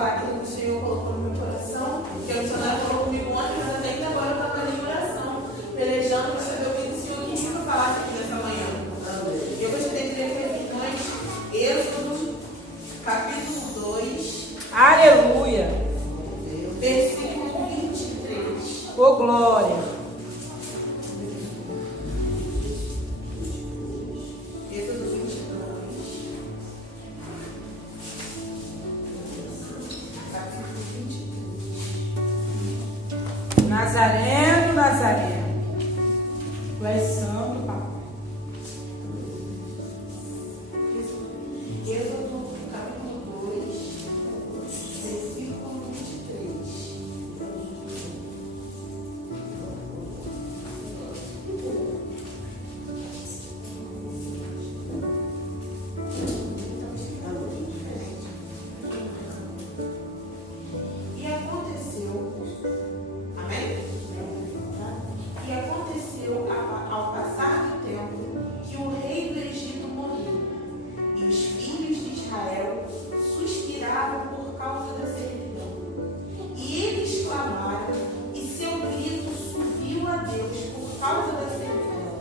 falar aquilo que o Senhor colocou no meu coração, que a missionária falou comigo ontem, mas até ainda agora eu estava ali em oração, pelejando para saber o que o Senhor queria que eu falasse aqui nessa manhã. Eu gostaria de ler com nós Êxodo, capítulo 2. Aleluia. Versículo 23. Ô glória. Êxodo 22. Capítulo 23. Nazareno, Nazareno. Tu és santo, papai. Êxodo, capítulo 2, versículo 23. E aconteceu, amém? E aconteceu ao passar do tempo que o rei do Egito morreu, e os filhos de Israel suspiravam por causa da servidão. E eles clamaram, e seu grito subiu a Deus por causa da servidão.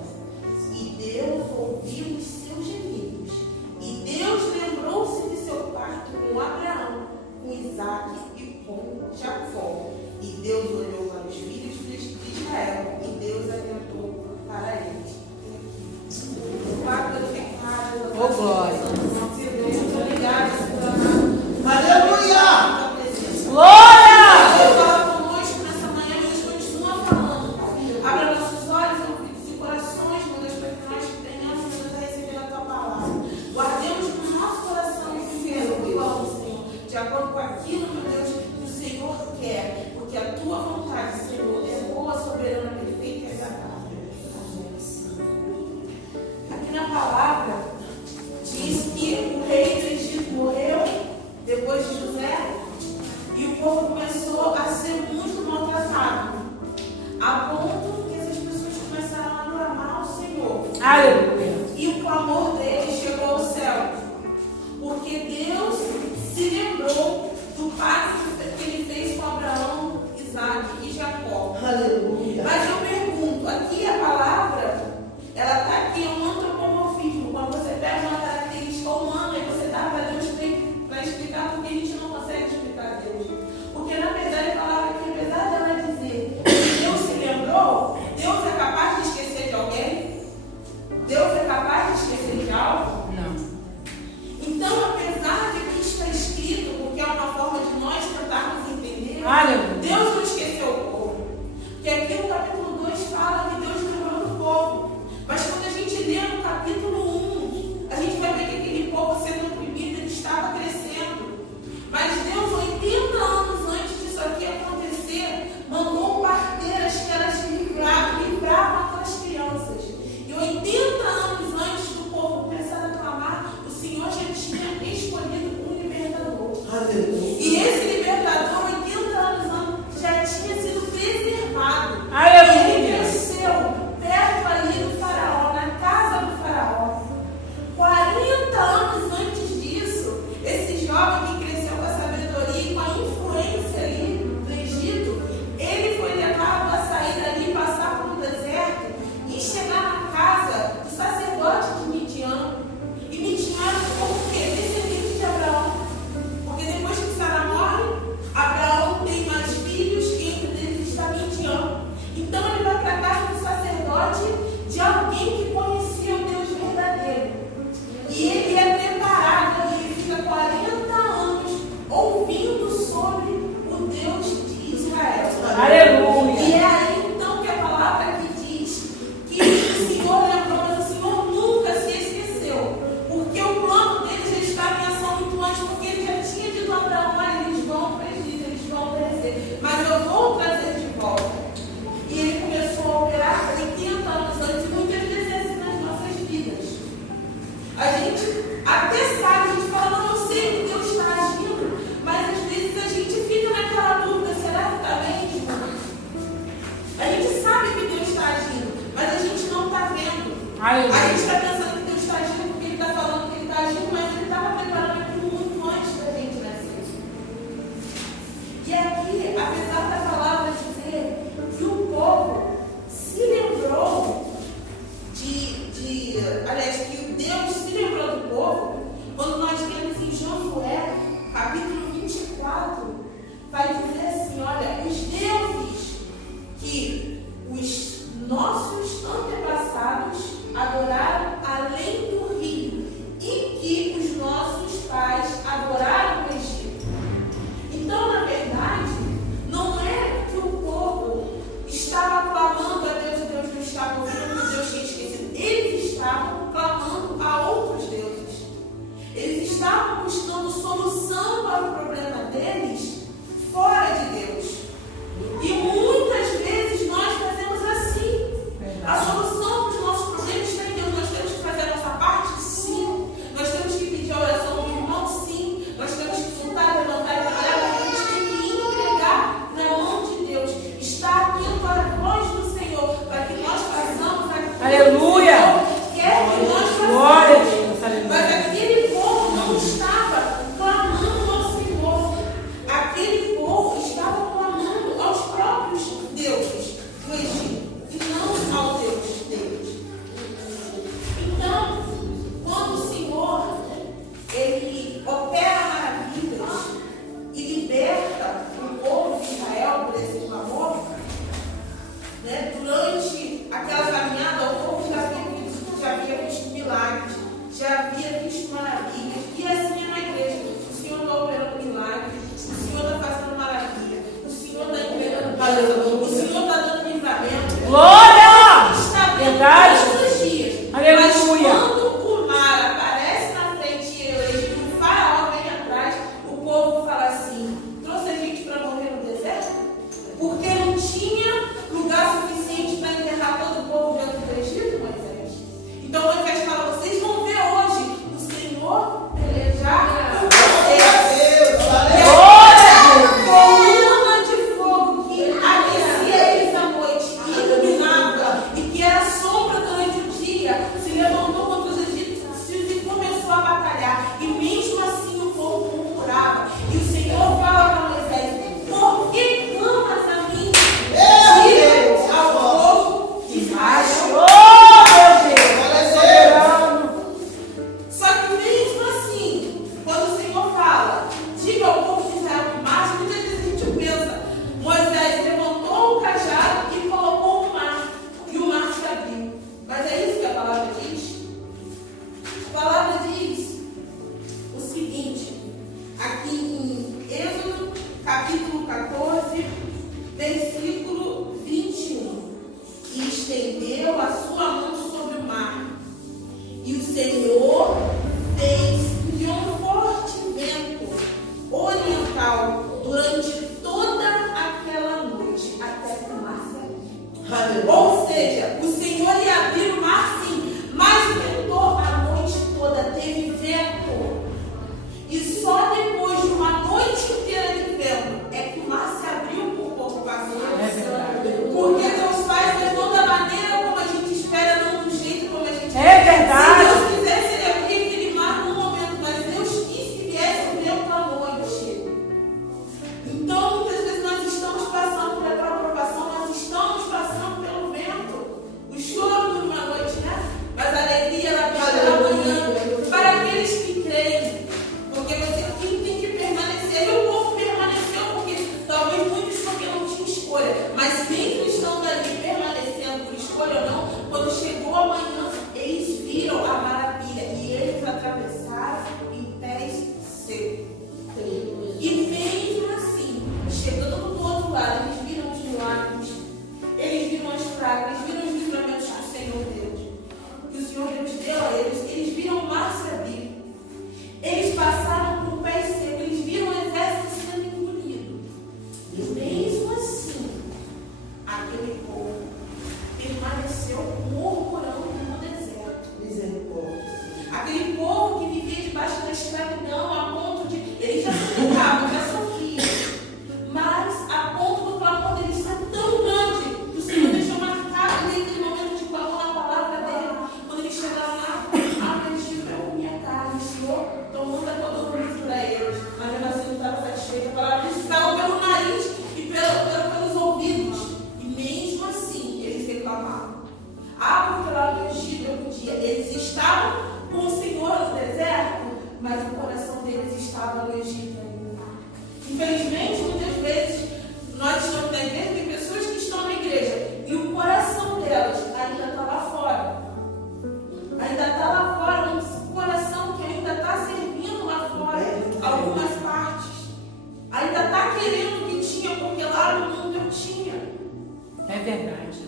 E Deus ouviu os seus gemidos. E Deus lembrou-se de seu pacto com Abraão, com Isaque e com Jacó. E Deus olhou para os filhos de Israel, e Deus atentou para eles. O pacto edificado. Ô glória. Muito obrigada, Senhor. Aleluia! Glória! Deus fala conosco nessa manhã, Deus continua falando. Abra nossos olhos, ouvidos e corações, meu Deus, para que nós tenhamos, meu Deus, a receber a tua palavra. Guardemos no nosso coração e viver o que vamos, Senhor, de acordo com aquilo, meu Deus, que o Senhor quer, porque a tua vontade, Senhor, é boa, soberana, perfeita e agradável. Aqui na palavra diz que o rei do Egito morreu depois de José. E o povo começou a ser muito maltratado, a ponto que essas pessoas começaram a clamar ao Senhor. Aleluia. E o clamor deles chegou ao céu, porque Deus se lembrou do pacto que ele fez com Abraão, Isaque e Jacó. Aleluia! Mas eu pergunto, aqui a palavra, ela está aqui, é um antropomorfismo. Quando você pega uma característica humana e você dá para Deus para explicar, porque a gente não consegue explicar Deus. Porque na verdade a palavra aqui, apesar dela dizer que Deus se lembrou, Deus é capaz de esquecer de alguém? Deus O Senhor está dando livramento. Glória! Está vendo Verdade. todos os dias. Aleluia. Mas quando o mar aparece na frente e o faraó vem atrás, o povo fala assim: trouxe a gente para morrer no deserto? Porque não tinha lugar suficiente para enterrar todo o povo dentro do Egito, Moisés. Então Moisés fala: vocês vão ver hoje o Senhor pelejar por vocês. Coluna de fogo que aquecia eles à noite, que iluminava e que era sombra durante o dia, se levantou contra os egípcios e começou a batalhar. E mesmo assim o povo murmurava. E o Senhor fala para Moisés: por que clamas a mim? Diga ao povo que marcha. Só que mesmo assim, quando o Senhor fala, diga ao povo de Israel que marcha, muitas vezes a gente pensa: Moisés levantou o cajado e colocou no mar, e o mar se abriu. Mas é isso que a palavra diz? A palavra diz o seguinte, aqui em Êxodo, capítulo 14, versículo 21. E estendeu a sua mão sobre o mar, e o Senhor fez um forte vento oriental durante toda aquela noite, até que o mar saiu. Ou seja, o Senhor ia abrir o mar sim, mas ventou a noite toda, teve vento. E só depois de uma noite inteira de vento é que o mar se abriu por pouco passar. Porque Deus faz de toda maneira como a gente espera, não do jeito como a gente quer. É verdade. Se Deus quisesse, ele abria aquele mar no momento, mas Deus quis que viesse o vento à noite. Então, muitas vezes nós estamos passando por aquela provação, nós estamos passando pelo vento. O choro dura uma noite, né? Mas a alegria ela vem pela manhã. Para aqueles que creem, porque você tem que permanecer. E o povo permaneceu, porque talvez muitos porque não tinham escolha. Mas mesmo estando ali permanecendo por escolha ou não, quando chegou a manhã, eles viram a maravilha e eles atravessaram em pés secos. E mesmo assim, chegando do outro lado, eles viram os milagres, eles viram as pragas, eles viram os livramentos que o Senhor Deus, que o Senhor Deus deu a eles. Eles viram o mar se abrir. Eles passaram por pés secos, eles viram o exército sendo engolido. E mesmo assim, aquele povo permaneceu murmurando no deserto. Aquele povo que vivia debaixo da escravidão, a ponto de eles já suplicavam, já sofriam, mas a ponto do clamor deles ser tão grande que o Senhor deixou marcado naquele momento de clamor na palavra dele. Quando eles chegaram lá, eles tiveram minha carne, Senhor, tomando a todo mundo para eles. Mas mesmo assim não estava satisfeita. A palavra deles saiu pelo nariz e pelos ouvidos. E mesmo assim eles reclamavam. Porque lá no Egito eu podia. Eles estavam com o Senhor no deserto, mas o coração deles estava no Egito ainda. Infelizmente, muitas vezes, nós estamos na igreja, tem pessoas que estão na igreja e o coração delas ainda está lá fora. Ainda está lá fora, um coração que ainda está servindo lá fora, algumas partes. Ainda está querendo o que tinha, porque lá no mundo eu tinha. É verdade.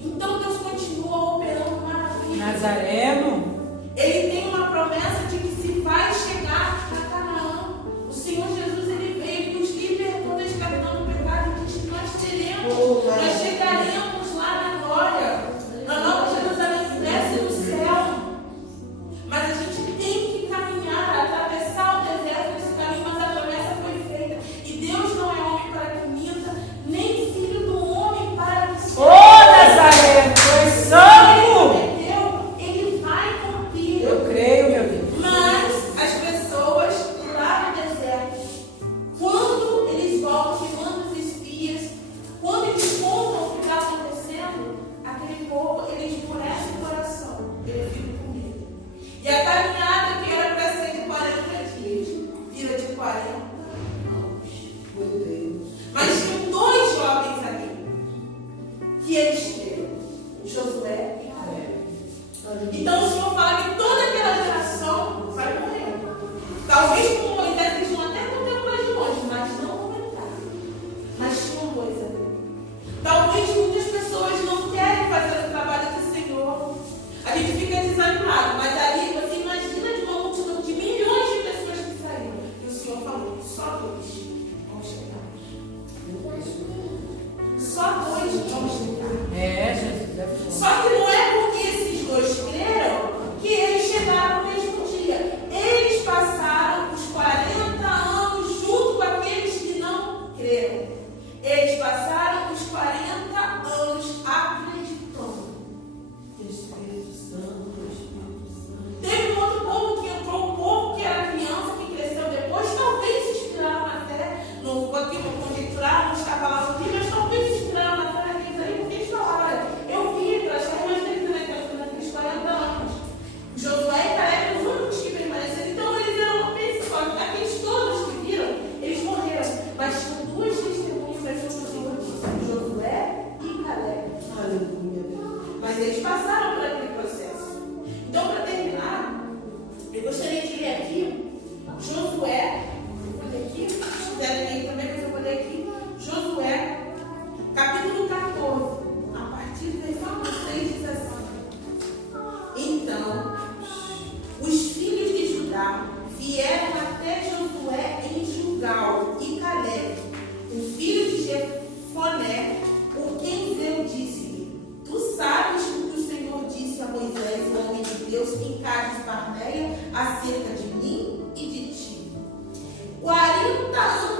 Então Deus continua operando maravilha. Nazareno. Ele tem uma promessa de que se vai chegar a Canaã. O Senhor Jesus, ele veio e nos libertou da escravidão do pecado e disse que nós teremos, nós chegaremos lá na glória, na nova Jerusalém, desce do céu. Mas a gente tem que caminhar, atravessar o deserto nesse caminho, mas a promessa foi feita. E Deus não é homem para que minta, nem filho do homem para que se Nazareno, foi santo. Ele vai cumprir. Eu creio, meu Deus. Mas Jefoné, o quenzeu, disse-lhe: Tu sabes o que o Senhor disse a Moisés, o homem de Deus, em Cades Barneia, acerca de mim e de ti. 40 anos